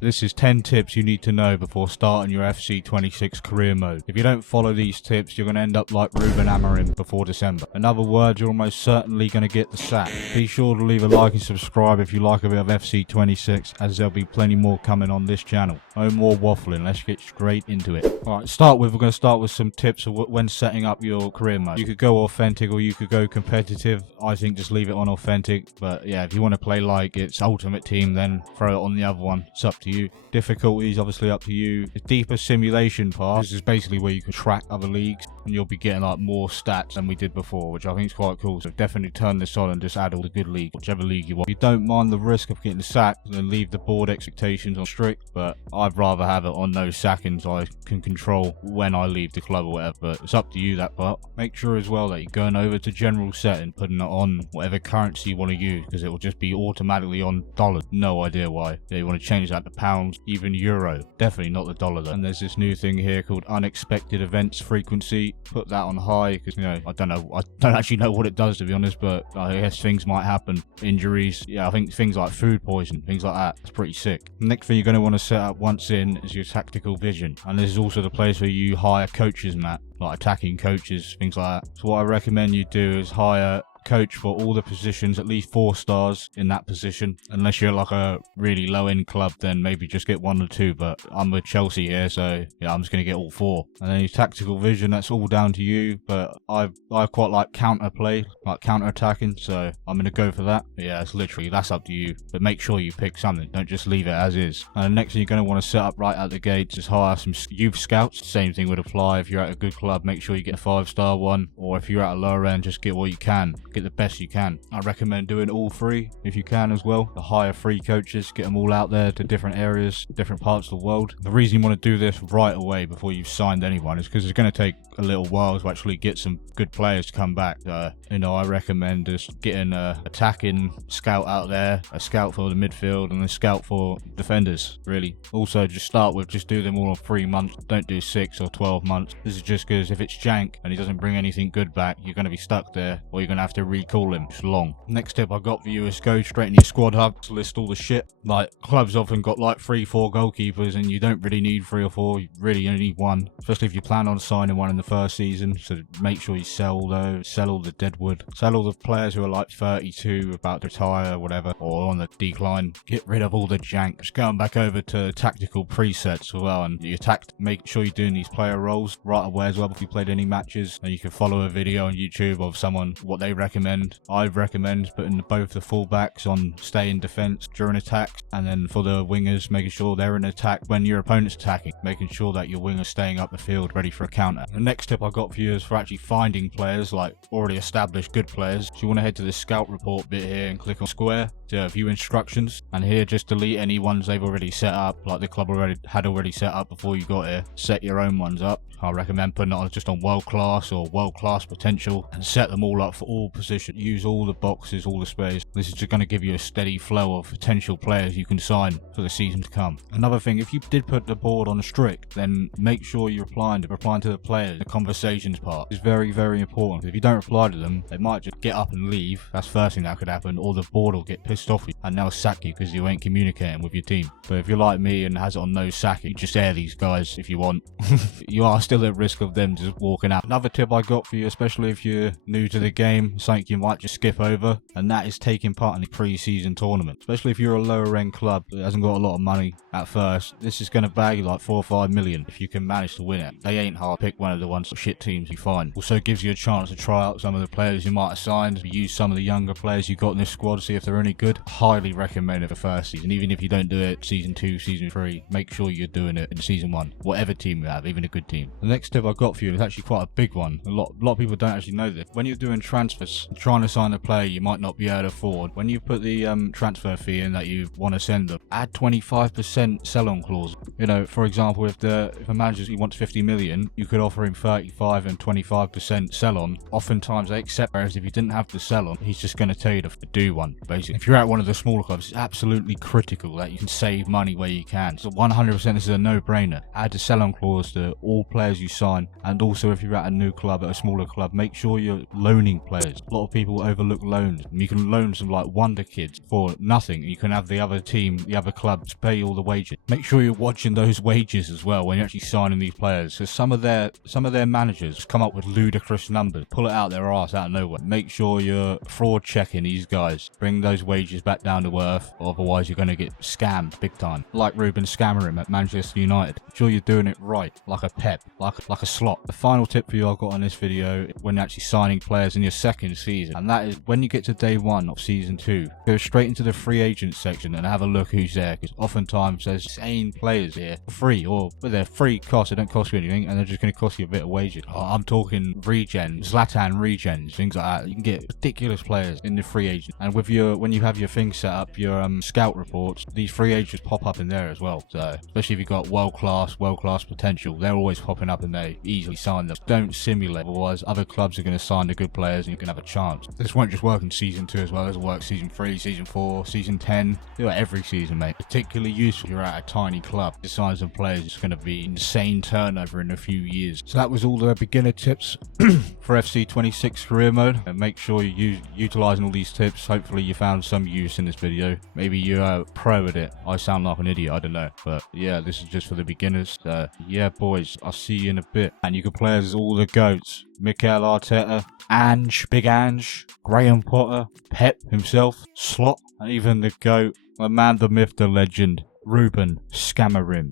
This is 10 tips you need to know before starting your FC26 career mode. If you don't follow these tips, you're going to end up like Ruben Amorim before December. In other words, you're almost certainly going to get the sack. Be sure to leave a like and subscribe if you like a bit of FC26, as there'll be plenty more coming on this channel. No more waffling, let's get straight into it. Alright, we're going to start with some tips of when setting up your career mode. You could go authentic or you could go competitive. I think just leave it on authentic, but yeah, if you want to play like it's Ultimate Team, then throw it on the other one. It's up to you. Difficulties obviously up to you. The deeper simulation part, this is basically where you can track other leagues and you'll be getting like more stats than we did before, which I think is quite cool. So definitely turn this on and just add all the good leagues, whichever league you want. If you don't mind the risk of getting sacked, then leave the board expectations on strict, but I'd rather have it on no sackings. I can control when I leave the club or whatever, but it's up to you, that part. Make sure as well that you're going over to general setting, putting it on whatever currency you want to use, because it will just be automatically on dollars. No idea why. Yeah, you want to change that to pounds, even euro. Definitely not the dollar though. And there's this new thing here called unexpected events frequency. Put that on high, because I don't actually know what it does, to be honest, but I guess things might happen. Injuries, yeah, I think things like food poison, things like that. It's pretty sick. Next thing you're going to want to set up once in is your tactical vision, and this is also the place where you hire coaches, Matt, like attacking coaches, things like that. So what I recommend you do is hire coach for all the positions, at least 4 stars in that position. Unless you're like a really low end club, then maybe just get 1 or 2, but I'm with Chelsea here, so yeah, I'm just going to get all 4. And then your tactical vision, that's all down to you, but I quite like counter play, like counter attacking, so I'm going to go for that. But yeah, it's literally, that's up to you, but make sure you pick something, don't just leave it as is. And the next thing you're going to want to set up right out the gates is hire some youth scouts. Same thing would apply. If you're at a good club, make sure you get a 5-star one, or if you're at a lower end, just get what you can. Get the best you can. I recommend doing all 3 if you can as well. The hire 3 coaches, get them all out there to different areas, different parts of the world. The reason you want to do this right away before you've signed anyone is because it's going to take a little while to actually get some good players to come back. I recommend just getting a attacking scout out there, a scout for the midfield, and a scout for defenders, really. Also, just start with, just do them all on 3 months. Don't do 6 or 12 months. This is just because if it's jank and he doesn't bring anything good back, you're going to be stuck there, or you're going to have to recall him. It's long. Next tip I got for you is go straight in your squad hub to list all the shit. Like, clubs often got like 3-4 goalkeepers, and you don't really need 3 or 4. You really only need 1, especially if you plan on signing one in the first season. So make sure you sell those, sell all the deadwood, sell all the players who are like 32, about to retire or whatever, or on the decline. Get rid of all the jank. Just going back over to tactical presets as well, and make sure you're doing these player roles right away as well before you played any matches. And you can follow a video on YouTube of someone, what they recommend. I recommend putting both the fullbacks on stay in defense during attacks, and then for the wingers, making sure they're in attack when your opponent's attacking, making sure that your wingers staying up the field ready for a counter. The next tip I got for you is for actually finding players, like already established good players. So you want to head to the scout report bit here and click on square to view instructions, and here just delete any ones they've already set up, like the club had already set up before you got here. Set your own ones up. I recommend putting it on just on world class or world class potential, and set them all up for all positions. Use all the boxes, all the space. This is just going to give you a steady flow of potential players you can sign for the season to come. Another thing, if you did put the board on a strict, then make sure you're replying to the players. The conversations part is very, very important. If you don't reply to them, they might just get up and leave. That's the first thing that could happen, or the board will get pissed off with you and they'll sack you because you ain't communicating with your team. But if you're like me and has it on no sacking, just air these guys if you want. You are still at risk of them just walking out. Another tip I got for you, especially if you're new to the game, something you might just skip over, and that is taking part in the pre-season tournament. Especially if you're a lower end club that hasn't got a lot of money at first, this is going to bag you like 4 or 5 million if you can manage to win it. They ain't hard. Pick one of the ones shit teams you find. Also gives you a chance to try out some of the players you might have signed, use some of the younger players you got in this squad, see if they're any good. Highly recommend it for first season. Even if you don't do it season 2, season 3, make sure you're doing it in season 1, whatever team you have, even a good team. The next tip I got for you is actually quite a big one. A lot of people don't actually know this. When you're doing transfers, trying to sign a player you might not be able to afford, when you put the transfer fee in that you want to send them, add 25% sell-on clause. For example, if a manager wants 50 million, you could offer him 35 and 25% sell-on. Oftentimes they accept, whereas if you didn't have the sell-on, he's just going to tell you to do one, basically. If you're at one of the smaller clubs, it's absolutely critical that you can save money where you can. So 100% this is a no-brainer. Add the sell-on clause to all players you sign, and also if you're at a new club, at a smaller club, make sure you're loaning players. A lot of people overlook loans. You can loan some like wonder kids for nothing. You can have the other team, the other clubs pay all the wages. Make sure you're watching those wages as well when you're actually signing these players, because some of their managers come up with ludicrous numbers, pull it out their arse out of nowhere. Make sure you're fraud checking these guys. Bring those wages back down to earth, or otherwise you're going to get scammed big time. Like Ruben scamming him at Manchester United. Make sure you're doing it right, like a Pep, like a Slot. The final tip for you I've got on this video, when you're actually signing players in your second season, and that is when you get to day 1 of season 2, go straight into the free agent section and have a look who's there, because oftentimes there's insane players here for free, or with their free cost, they don't cost you anything, and they're just going to cost you a bit of wages. I'm talking regen, Zlatan regens, things like that. You can get ridiculous players in the free agent, and with when you have your thing set up, your scout reports, these free agents pop up in there as well. So especially if you've got world class potential, they're always popping up and they easily sign them. Don't simulate, otherwise other clubs are going to sign the good players and you can have a chance. This won't just work in season 2 as well, it'll work season 3, season 4, season 10. Do it every season, mate. Particularly useful if you're at a tiny club. The size of players is going to be insane turnover in a few years. So that was all the beginner tips for FC 26 career mode, and make sure you're utilising all these tips. Hopefully you found some use in this video. Maybe you're pro at it. I sound like an idiot, I don't know, but yeah, this is just for the beginners. Yeah boys, I'll see you in a bit. And you can play as all the GOATs: Mikel Arteta, Ange, Big Ange, Graham Potter, Pep himself, Slot, and even the GOAT, the man, the myth, the legend, Ruben Scamarim.